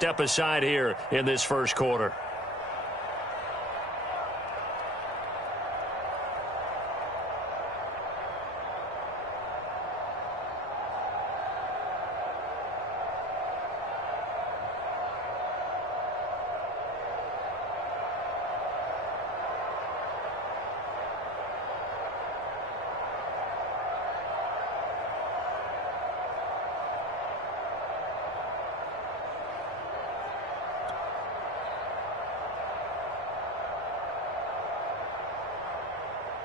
step aside here in this first quarter.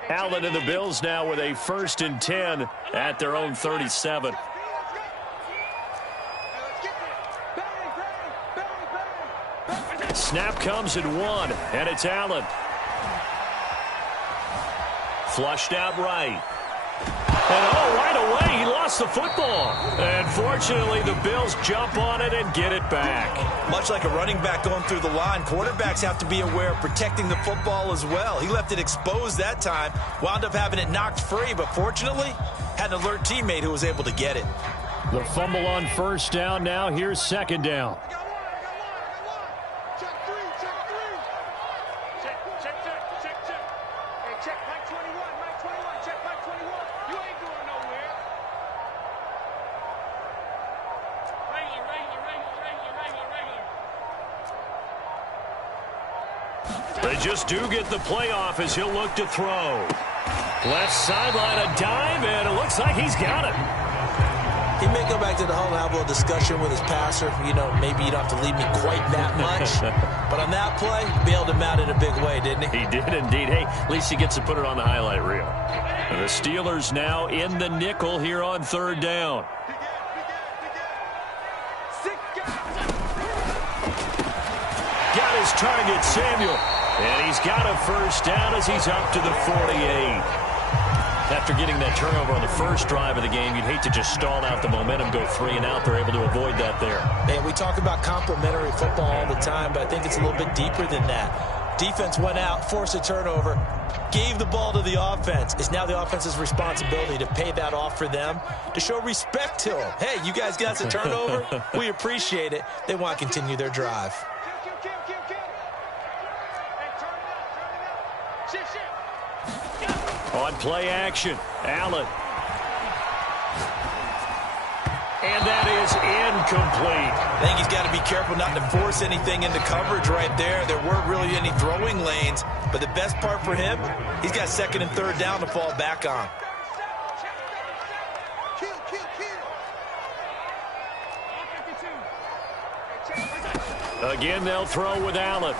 Allen and the Bills now with a 1st and 10 at their own 37. Snap comes at 1, and it's Allen. Flushed out right. And right away, he lost the football. And fortunately, the Bills jump on it and get it back. Much like a running back going through the line, quarterbacks have to be aware of protecting the football as well. He left it exposed that time, wound up having it knocked free, but fortunately, had an alert teammate who was able to get it. The fumble on 1st down. Now here's 2nd down. They just do get the playoff as he'll look to throw. Left sideline, a dive, and it looks like he's got it. He may go back to the huddle and have a little discussion with his passer. You know, maybe you don't have to leave me quite that much. But on that play, bailed him out in a big way, didn't he? He did indeed. Hey, at least he gets to put it on the highlight reel. And the Steelers now in the nickel here on 3rd down. Got his target, Samuel. And he's got a 1st down as he's up to the 48. After getting that turnover on the first drive of the game, you'd hate to just stall out the momentum, go 3 and out. They're able to avoid that there. Man, we talk about complementary football all the time, but I think it's a little bit deeper than that. Defense went out, forced a turnover, gave the ball to the offense. It's now the offense's responsibility to pay that off for them, to show respect to them. Hey, you guys got us a turnover. We appreciate it. They want to continue their drive. On play action, Allen. And that is incomplete. I think he's got to be careful not to force anything into coverage right there. There weren't really any throwing lanes, but the best part for him, he's got 2nd and 3rd down to fall back on. Again, they'll throw with Allen.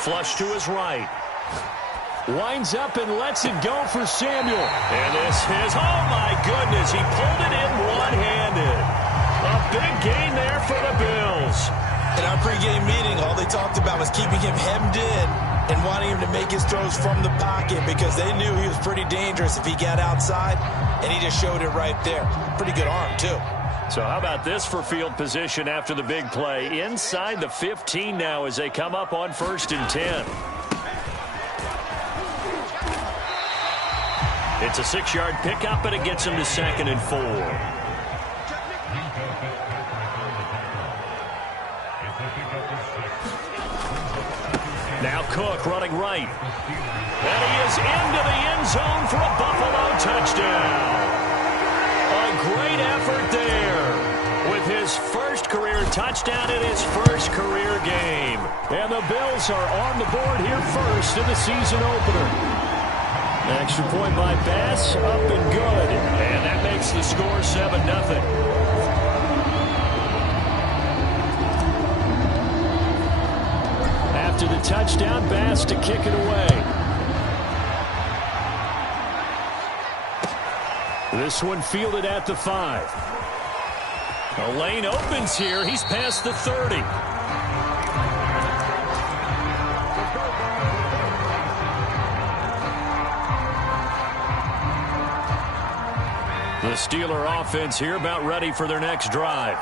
Flush to his right. Winds up and lets it go for Samuel. And this is, oh my goodness, he pulled it in one-handed. A big gain there for the Bills. In our pregame meeting, all they talked about was keeping him hemmed in and wanting him to make his throws from the pocket because they knew he was pretty dangerous if he got outside, and he just showed it right there. Pretty good arm, too. So how about this for field position after the big play? Inside the 15 now as they come up on 1st and 10. It's a 6-yard pickup, and it gets him to 2nd and 4. Now Cook running right. And he is into the end zone for a Buffalo touchdown. A great effort there with his first career touchdown in his first career game. And the Bills are on the board here first in the season opener. Extra point by Bass, up and good. And that makes the score 7-0. After the touchdown, Bass to kick it away. This one fielded at the 5. A lane opens here. He's past the 30. The Steeler offense here about ready for their next drive.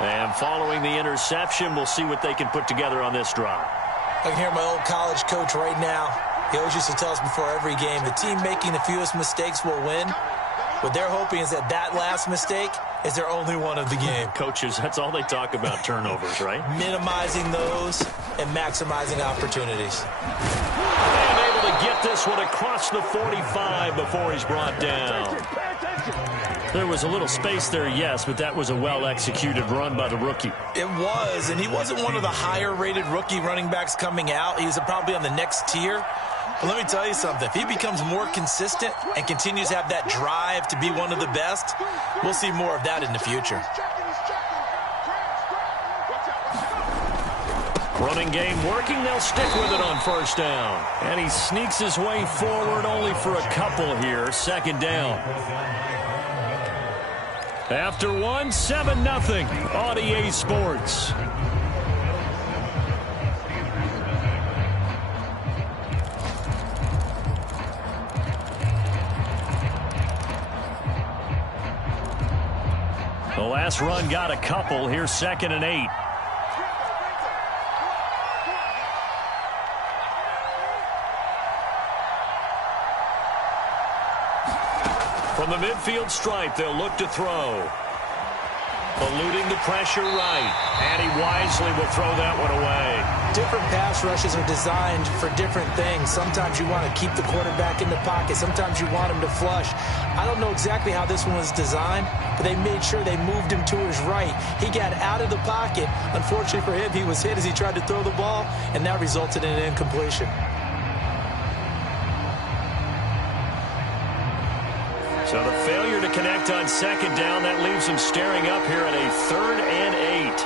And following the interception, we'll see what they can put together on this drive. I can hear my old college coach right now. He always used to tell us before every game, the team making the fewest mistakes will win. What they're hoping is that last mistake is their only one of the game. Coaches, that's all they talk about, turnovers, right? Minimizing those and maximizing opportunities. And able to get this one across the 45 before he's brought down. There was a little space there, yes, but that was a well-executed run by the rookie. It was, and he wasn't one of the higher-rated rookie running backs coming out. He was probably on the next tier. But let me tell you something. If he becomes more consistent and continues to have that drive to be one of the best, we'll see more of that in the future. Running game working. They'll stick with it on first down. And he sneaks his way forward only for a couple here. Second down. After 7-0 on EA Sports. The last run got a couple. Here's 2nd and 8. From the midfield stripe, they'll look to throw. Eluding the pressure right. And he wisely will throw that one away. Different pass rushes are designed for different things. Sometimes you want to keep the quarterback in the pocket. Sometimes you want him to flush. I don't know exactly how this one was designed, but they made sure they moved him to his right. He got out of the pocket. Unfortunately for him, he was hit as he tried to throw the ball, and that resulted in an incompletion. So the failure to connect on second down, that leaves him staring up here at a 3rd and 8.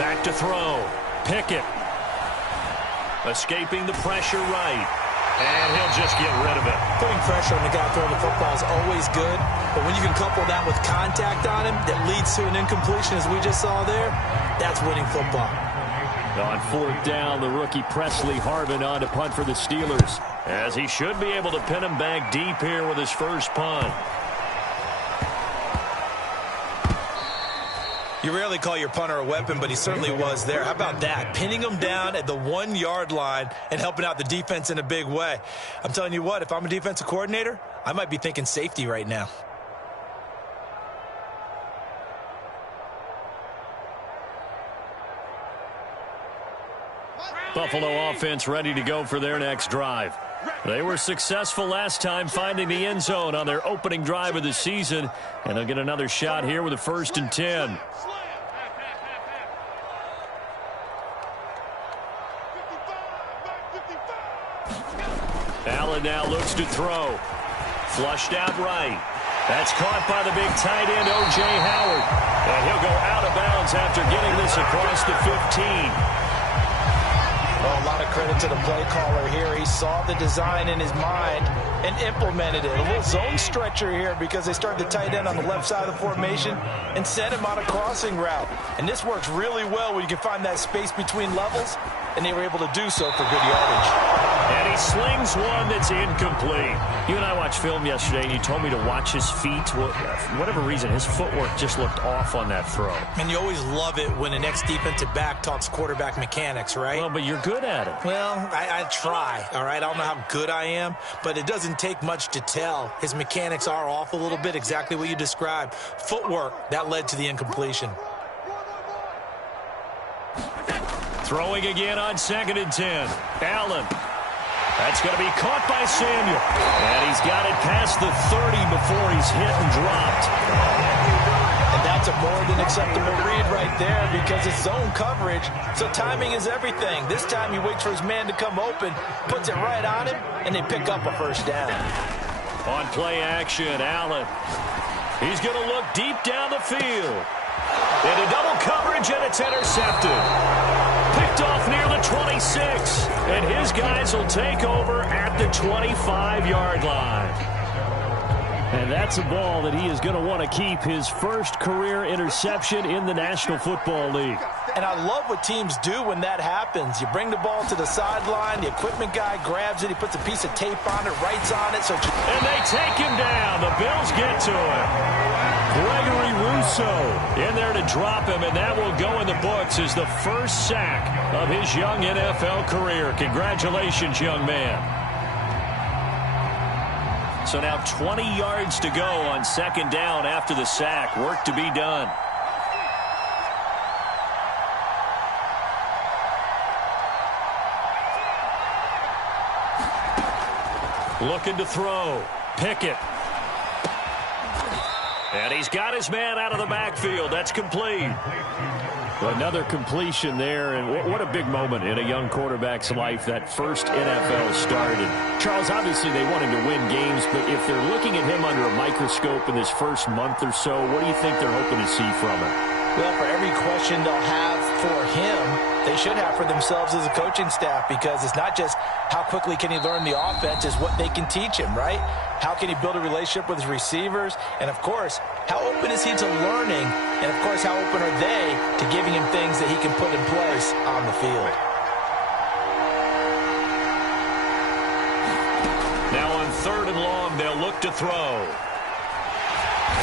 Back to throw. Pickett. Escaping the pressure right. And he'll just get rid of it. Putting pressure on the guy throwing the football is always good, but when you can couple that with contact on him that leads to an incompletion, as we just saw there, that's winning football. On 4th down, the rookie Presley Harvin on to punt for the Steelers, as he should be able to pin him back deep here with his first punt. You rarely call your punter a weapon, but he certainly was there. How about that? Pinning him down at the 1-yard line and helping out the defense in a big way. I'm telling you what, if I'm a defensive coordinator, I might be thinking safety right now. Buffalo offense ready to go for their next drive. They were successful last time finding the end zone on their opening drive of the season, and they'll get another shot here with a 1st and 10. Allen now looks to throw. Flushed out right. That's caught by the big tight end, O.J. Howard. And he'll go out of bounds after getting this across the 15. Well, a lot of credit to the play caller here. He saw the design in his mind and implemented it. A little zone stretcher here because they started the tight end on the left side of the formation and sent him on a crossing route. And this works really well when you can find that space between levels, and they were able to do so for good yardage. And he slings one that's incomplete. You and I watched film yesterday, and you told me to watch his feet. Well, for whatever reason, his footwork just looked off on that throw. And you always love it when an ex-defensive back talks quarterback mechanics, right? Well, but you're good at it. Well, I try, all right? I don't know how good I am, but it doesn't take much to tell. His mechanics are off a little bit, exactly what you described. Footwork, that led to the incompletion. Throwing again on 2nd and 10. Allen. That's going to be caught by Samuel. And he's got it past the 30 before he's hit and dropped. And that's a more than acceptable read right there because it's zone coverage, so timing is everything. This time he waits for his man to come open, puts it right on him, and they pick up a 1st down. On play action, Allen. He's going to look deep down the field. Into double coverage, and it's intercepted. Picked off near the 26. And his guys will take over at the 25-yard line. And that's a ball that he is going to want to keep, his first career interception in the National Football League. And I love what teams do when that happens. You bring the ball to the sideline, the equipment guy grabs it, he puts a piece of tape on it, writes on it. And they take him down. The Bills get to him. Gregory Rousseau in there to drop him, and that will go in the books as the first sack of his young NFL career. Congratulations, young man. So now 20 yards to go on second down after the sack. Work to be done. Looking to throw. Pickett. And he's got his man out of the backfield. That's complete. Another completion there, and what a big moment in a young quarterback's life, that first NFL start. And Charles, obviously they want him to win games, but if they're looking at him under a microscope in this first month or so, what do you think they're hoping to see from him? Well, for every question they'll have for him, they should have for themselves as a coaching staff, because it's not just how quickly can he learn the offense, it's what they can teach him, right? How can he build a relationship with his receivers? And, of course, how open is he to learning? And, of course, how open are they to giving him things that he can put in place on the field? Now on 3rd and long, they'll look to throw.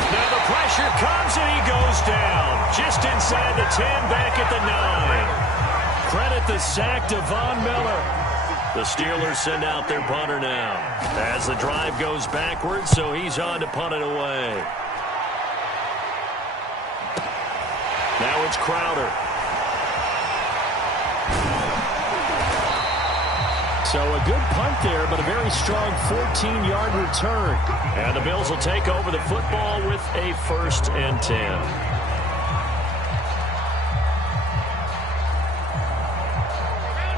Now the pressure comes and he goes down. Just inside the 10, back at the 9. Credit the sack to Von Miller. The Steelers send out their punter now as the drive goes backwards, so he's on to punt it away. Now it's Crowder. So a good punt there, but a very strong 14-yard return. And the Bills will take over the football with a 1st and 10.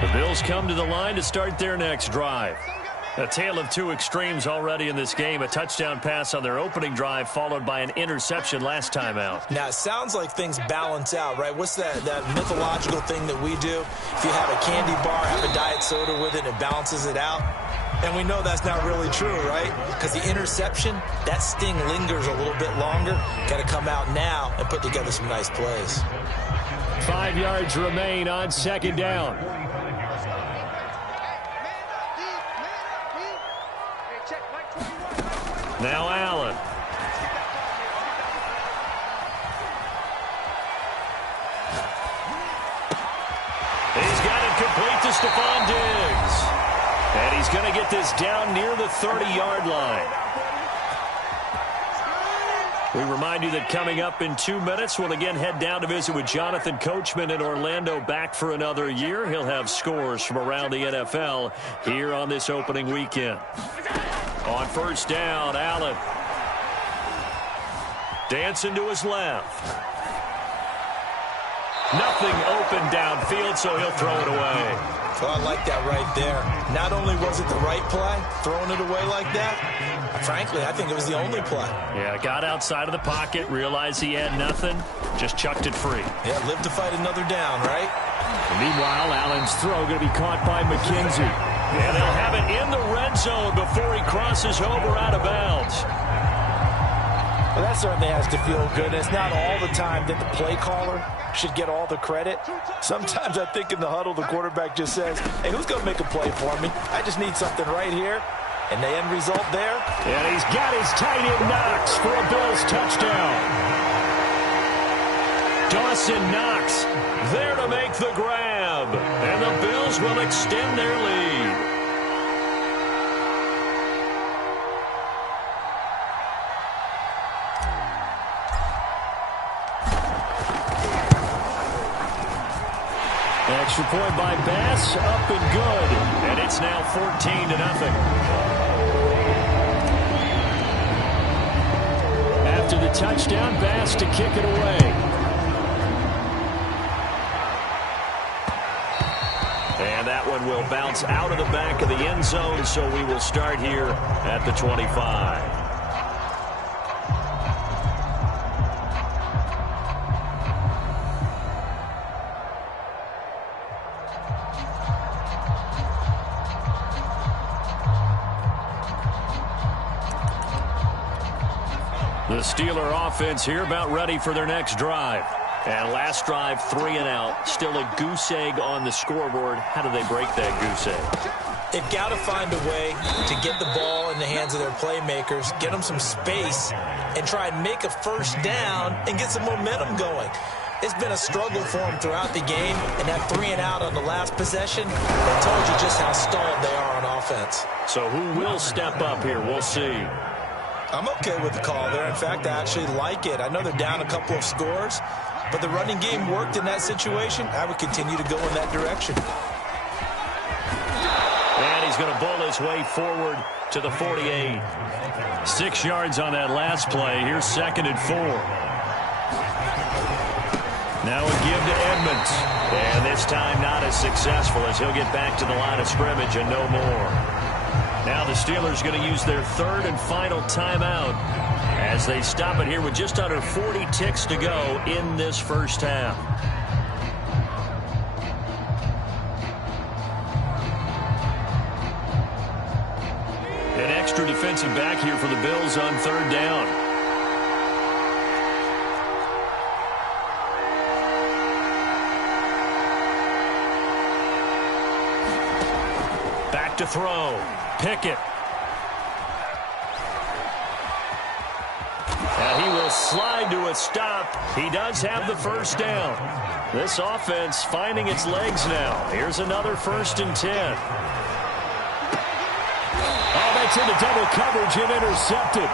The Bills come to the line to start their next drive. A tale of two extremes already in this game. A touchdown pass on their opening drive, followed by an interception last time out. Now, it sounds like things balance out, right? What's that mythological thing that we do? If you have a candy bar, have a diet soda with it, it balances it out. And we know that's not really true, right? Because the interception, that sting lingers a little bit longer. Got to come out now and put together some nice plays. 5 yards remain on second down. Now Allen. He's got it complete to Stephon Diggs. And he's going to get this down near the 30-yard line. We remind you that coming up in 2 minutes, we'll again head down to visit with Jonathan Coachman in Orlando, back for another year. He'll have scores from around the NFL here on this opening weekend. On first down, Allen. Dancing to his left. Nothing open downfield, so he'll throw it away. Well, I like that right there. Not only was it the right play, throwing it away like that, frankly, I think it was the only play. Yeah, got outside of the pocket, realized he had nothing, just chucked it free. Yeah, live to fight another down, right? And meanwhile, Allen's throw going to be caught by McKenzie. And they'll have it in the red zone before he crosses over out of bounds. Well, that certainly has to feel good. And it's not all the time that the play caller should get all the credit. Sometimes I think in the huddle, the quarterback just says, hey, who's going to make a play for me? I just need something right here. And the end result there. And he's got his tight end Knox for a Bills touchdown. Dawson Knox there to make the grab. And the Bills will extend their lead. Extra point by Bass, up and good. And it's now 14-0. After the touchdown, Bass to kick it away. And that one will bounce out of the back of the end zone, so we will start here at the 25. The Steeler offense here about ready for their next drive. And last drive, 3 and out. Still a goose egg on the scoreboard. How do they break that goose egg? They've got to find a way to get the ball in the hands of their playmakers, get them some space, and try and make a first down and get some momentum going. It's been a struggle for him throughout the game, and that 3-and-out on the last possession, that told you just how stalled they are on offense. So who will step up here? We'll see. I'm okay with the call there. In fact, I actually like it. I know they're down a couple of scores, but the running game worked in that situation. I would continue to go in that direction. And he's going to bull his way forward to the 48. 6 yards on that last play. Here's 2nd and 4. Now a give to Edmonds. And this time not as successful as he'll get back to the line of scrimmage and no more. Now the Steelers going to use their 3rd and final timeout as they stop it here with just under 40 ticks to go in this first half. An extra defensive back here for the Bills on 3rd down. Back to throw. Pickett. And he will slide to a stop. He does have the first down. This offense finding its legs now. Here's another 1st and 10. Oh, that's into double coverage and intercepted.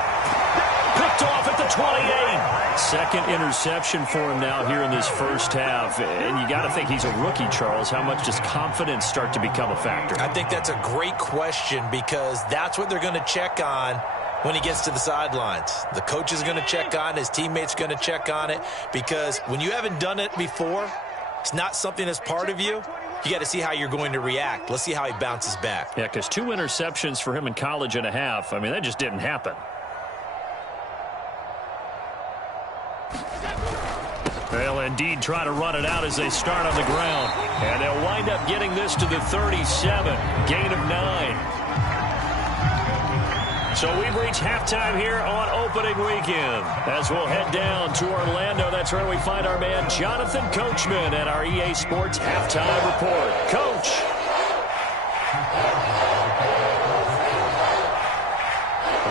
Picked off at the 28. 2nd interception for him now here in this first half. And you got to think he's a rookie, Charles. How much does confidence start to become a factor? I think that's a great question because that's what they're going to check on when he gets to the sidelines. The coach is going to check on it. His teammates are going to check on it because when you haven't done it before, it's not something that's part of you. You got to see how you're going to react. Let's see how he bounces back. Yeah, because 2 interceptions for him in college and a half. I mean, that just didn't happen. They'll indeed try to run it out as they start on the ground. And they'll wind up getting this to the 37. Gain of 9. So we've reached halftime here on opening weekend. As we'll head down to Orlando, that's where we find our man Jonathan Coachman at our EA Sports Halftime Report. Coach.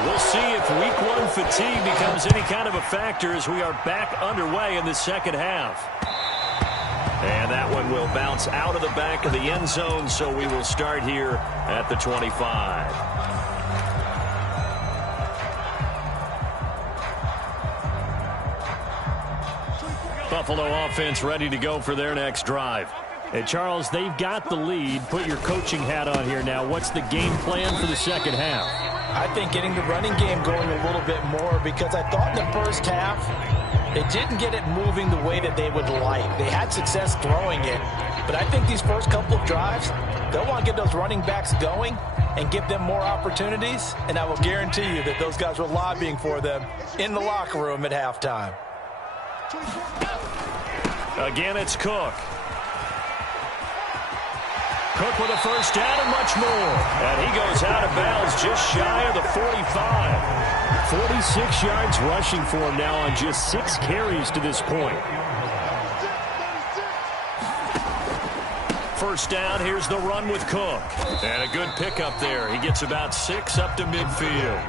We'll see if week 1 fatigue becomes any kind of a factor as we are back underway in the second half. And that one will bounce out of the back of the end zone, so we will start here at the 25. Buffalo offense ready to go for their next drive. Hey, Charles, they've got the lead. Put your coaching hat on here now. What's the game plan for the second half? I think getting the running game going a little bit more because I thought in the first half they didn't get it moving the way that they would like. They had success throwing it, but I think these first couple of drives, they'll want to get those running backs going and give them more opportunities, and I will guarantee you that those guys were lobbying for them in the locker room at halftime. Again, it's Cook. Cook with a first down and much more. And he goes out of bounds just shy of the 45. 46 yards rushing for him now on just 6 carries to this point. First down, here's the run with Cook. And a good pickup there. He gets about 6 up to midfield.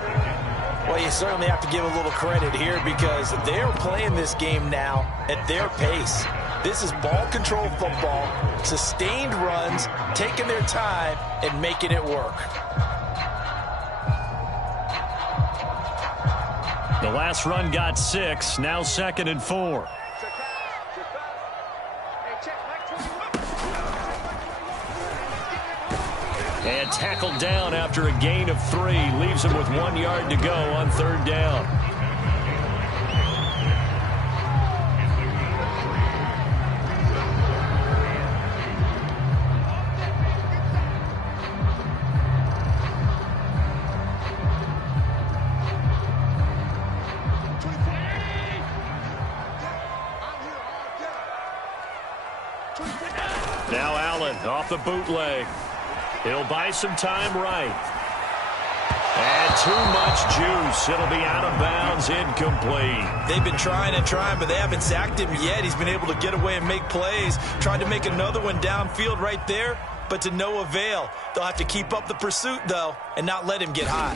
Well, you certainly have to give a little credit here because they're playing this game now at their pace. This is ball control football, sustained runs, taking their time and making it work. The last run got 6, now 2nd and 4. And tackled down after a gain of 3. Leaves him with 1 yard to go on 3rd down. Now Allen off the bootleg. He'll buy some time right. And too much juice. It'll be out of bounds, incomplete. They've been trying and trying, but they haven't sacked him yet. He's been able to get away and make plays. Tried to make another one downfield right there, but to no avail. They'll have to keep up the pursuit, though, and not let him get hot.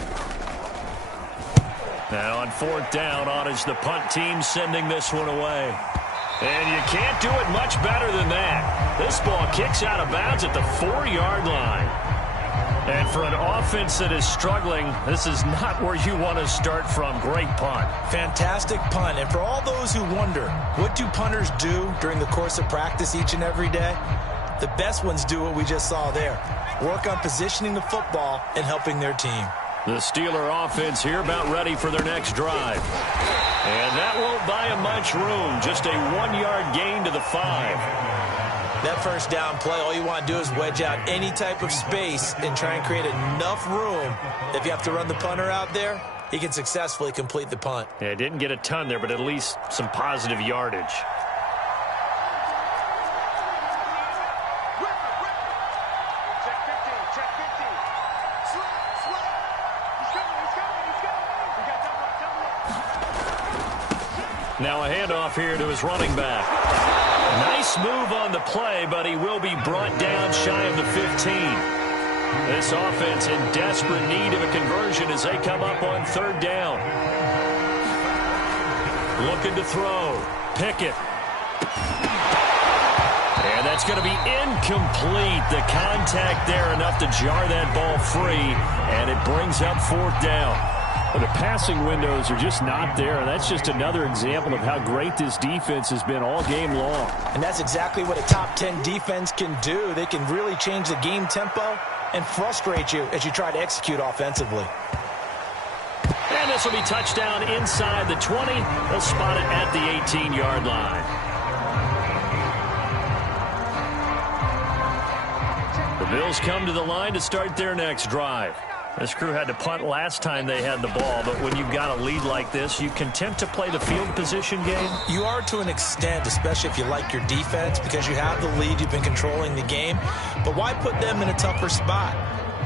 Now on 4th down, on is the punt team sending this one away. And you can't do it much better than that. This ball kicks out of bounds at the 4-yard line. And for an offense that is struggling, this is not where you want to start from. Great punt. Fantastic punt. And for all those who wonder, what do punters do during the course of practice each and every day? The best ones do what we just saw there. Work on positioning the football and helping their team. The Steeler offense here about ready for their next drive. And that won't buy them much room. Just a 1-yard gain to the 5. That first down play, all you want to do is wedge out any type of space and try and create enough room. If you have to run the punter out there, he can successfully complete the punt. Yeah, didn't get a ton there, but at least some positive yardage. Now a handoff here to his running back. Nice move on the play, but he will be brought down shy of the 15. This offense in desperate need of a conversion as they come up on 3rd down. Looking to throw. Pickett. And that's going to be incomplete. The contact there enough to jar that ball free, and it brings up 4th down. The passing windows are just not there, and that's just another example of how great this defense has been all game long. And that's exactly what a top 10 defense can do. They can really change the game tempo and frustrate you as you try to execute offensively. And this will be touchdown inside the 20. They'll spot it at the 18-yard line. The Bills come to the line to start their next drive. This crew had to punt last time they had the ball, but when you've got a lead like this, you content to play the field position game? You are to an extent, especially if you like your defense, because you have the lead, you've been controlling the game. But why put them in a tougher spot?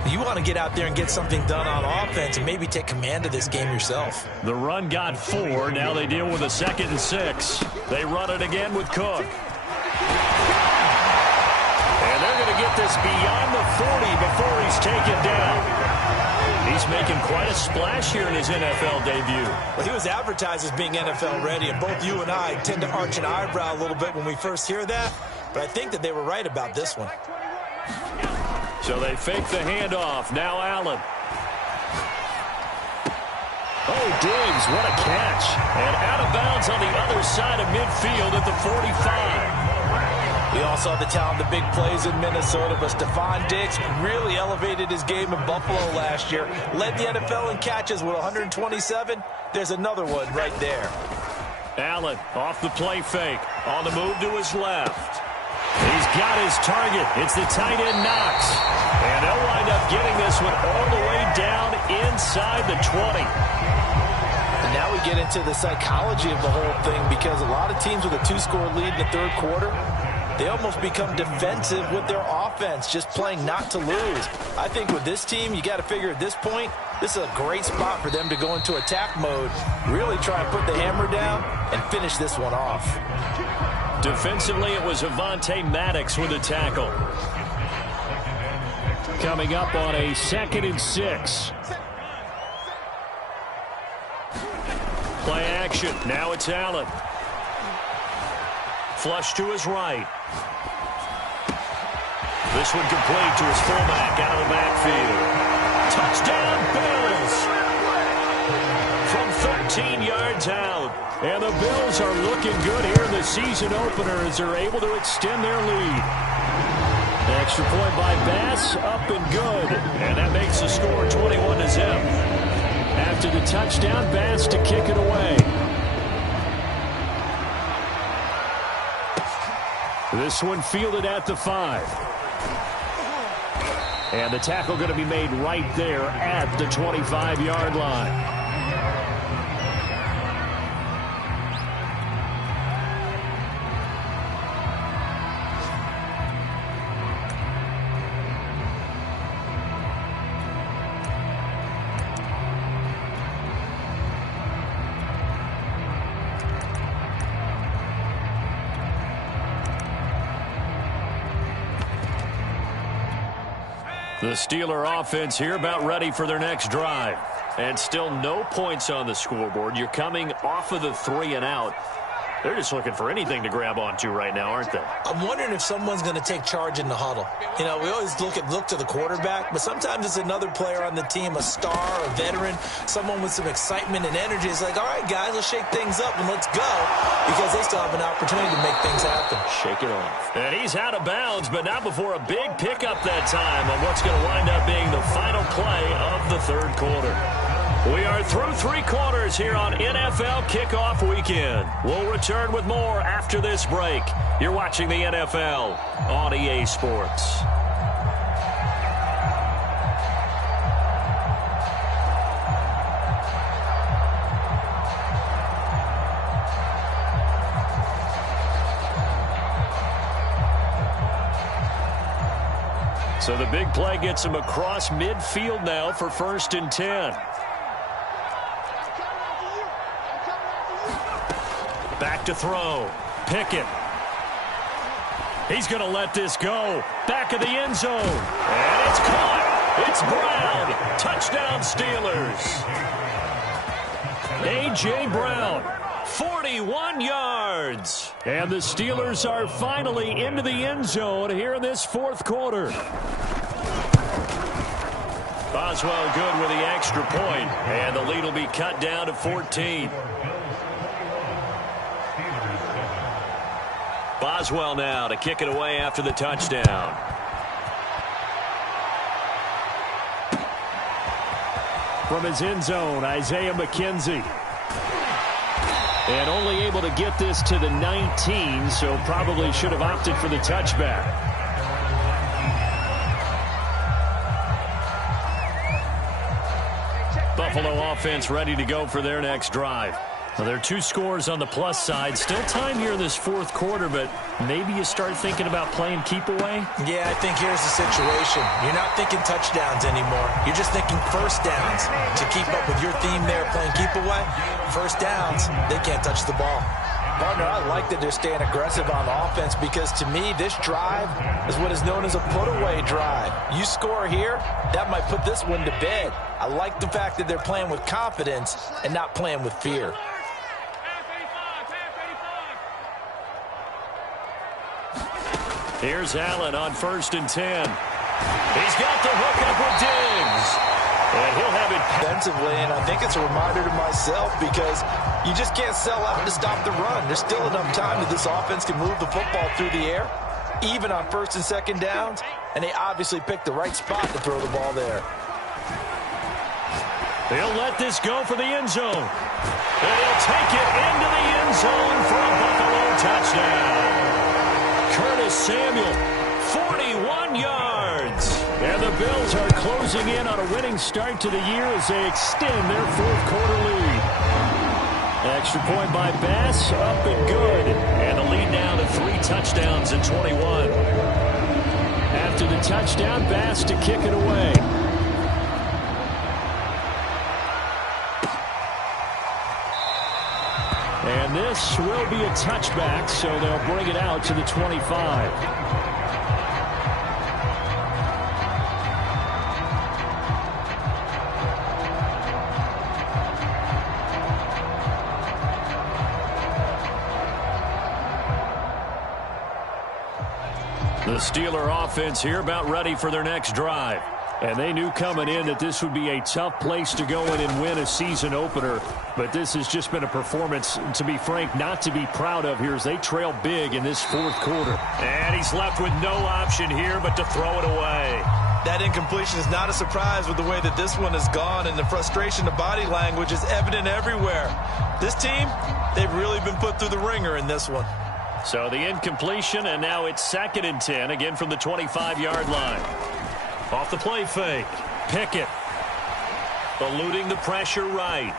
You want to get out there and get something done on offense and maybe take command of this game yourself. The run got 4. Now they deal with a 2nd and 6. They run it again with Cook. And they're going to get this beyond the 40 before he's taken down. He's making quite a splash here in his NFL debut. Well, he was advertised as being NFL ready, and both you and I tend to arch an eyebrow a little bit when we first hear that, but I think that they were right about this one. So they fake the handoff. Now Allen. Oh, Diggs, what a catch. And out of bounds on the other side of midfield at the 45. We all saw the talent, the big plays in Minnesota, but Stephon Diggs really elevated his game in Buffalo last year. Led the NFL in catches with 127. There's another one right there. Allen off the play fake. On the move to his left. He's got his target. It's the tight end Knox. And they'll wind up getting this one all the way down inside the 20. And now we get into the psychology of the whole thing, because a lot of teams with a 2-score lead in the 3rd quarter, they almost become defensive with their offense, just playing not to lose. I think with this team, you got to figure at this point, this is a great spot for them to go into attack mode, really try and put the hammer down and finish this one off. Defensively, it was Avonte Maddox with a tackle. Coming up on a 2nd and 6. Play action. Now it's Allen. Flush to his right. This one complete to his fullback out of the backfield. Touchdown, Bills! From 13 yards out. And the Bills are looking good here in the season opener as they're able to extend their lead. Extra point by Bass, up and good. And that makes the score 21-0. After the touchdown, Bass to kick it away. This one fielded at the 5. And the tackle going to be made right there at the 25-yard line. The Steeler offense here about ready for their next drive. And still no points on the scoreboard. You're coming off of the 3 and out. They're just looking for anything to grab onto right now, aren't they? I'm wondering if someone's going to take charge in the huddle. You know, we always look to the quarterback, but sometimes it's another player on the team, a star, a veteran, someone with some excitement and energy. It's like, all right, guys, let's shake things up and let's go, because they still have an opportunity to make things happen. Shake it off. And he's out of bounds, but not before a big pickup that time on what's going to wind up being the final play of the third quarter. We are through 3 quarters here on NFL Kickoff Weekend. We'll return with more after this break. You're watching the NFL on EA Sports. So the big play gets him across midfield now for 1st and 10. Back to throw. Pickett. He's going to let this go. Back of the end zone. And it's caught. It's Brown. Touchdown Steelers. A.J. Brown. 41 yards. And the Steelers are finally into the end zone here in this 4th quarter. Boswell good with the extra point. And the lead will be cut down to 14. Boswell now to kick it away after the touchdown. From his end zone, Isaiah McKenzie. And only able to get this to the 19, so probably should have opted for the touchback. Buffalo offense ready to go for their next drive. Well, there are 2 scores on the plus side. Still time here in this 4th quarter, but maybe you start thinking about playing keep away? Yeah, I think here's the situation. You're not thinking touchdowns anymore. You're just thinking first downs. To keep up with your theme there, playing keep away, first downs, they can't touch the ball. Partner, I like that they're staying aggressive on offense, because to me, this drive is what is known as a put-away drive. You score here, that might put this one to bed. I like the fact that they're playing with confidence and not playing with fear. Here's Allen on 1st and 10. He's got the hook up with Diggs. And he'll have it defensively, and I think it's a reminder to myself, because you just can't sell out to stop the run. There's still enough time that this offense can move the football through the air, even on 1st and 2nd downs, and they obviously picked the right spot to throw the ball there. They'll let this go for the end zone. And he'll take it into the end zone for a Buffalo touchdown. Curtis Samuel, 41 yards. And the Bills are closing in on a winning start to the year as they extend their 4th quarter lead. Extra point by Bass, up and good. And the lead down to 3 touchdowns in 21. After the touchdown, Bass to kick it away. And this will be a touchback, so they'll bring it out to the 25. The Steeler offense here about ready for their next drive. And they knew coming in that this would be a tough place to go in and win a season opener. But this has just been a performance, to be frank, not to be proud of here as they trail big in this 4th quarter. And he's left with no option here but to throw it away. That incompletion is not a surprise with the way that this one has gone, and the frustration, the body language is evident everywhere. This team, they've really been put through the ringer in this one. So the incompletion, and now it's 2nd and 10, again from the 25-yard line. Off the play fake. Pickett eluding the pressure right.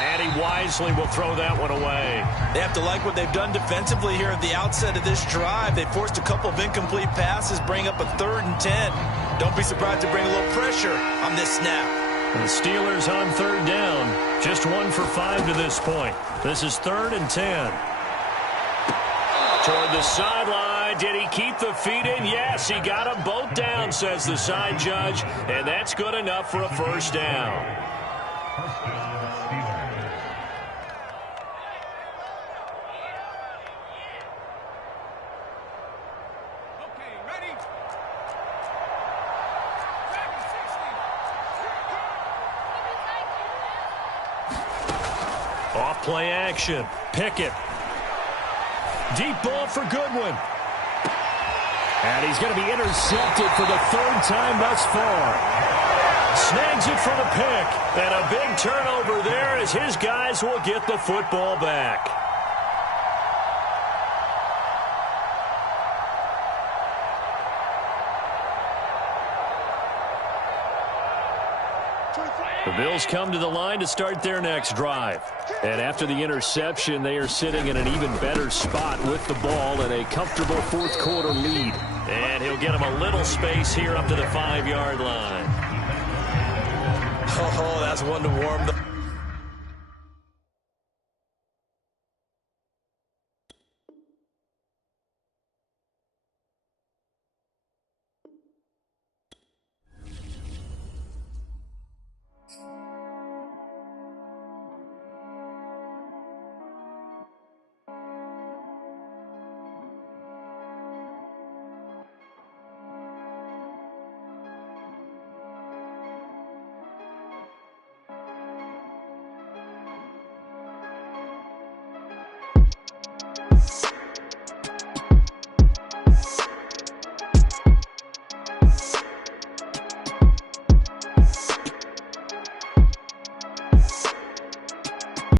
And he wisely will throw that one away. They have to like what they've done defensively here at the outset of this drive. They forced a couple of incomplete passes, bring up a 3rd and 10. Don't be surprised to bring a little pressure on this snap. And the Steelers on 3rd down. Just 1 for 5 to this point. This is 3rd and 10. Toward the sideline. Did he keep the feet in? Yes, he got them both down, says the side judge. And that's good enough for a 1st down. Play action. Pickett. Deep ball for Goodwin. And he's going to be intercepted for the third time thus far. Snags it for the pick. And a big turnover there as his guys will get the football back. The Bills come to the line to start their next drive. And after the interception, they are sitting in an even better spot with the ball and a comfortable fourth quarter lead. And he'll get him a little space here up to the 5-yard line. Oh, that's one to warm the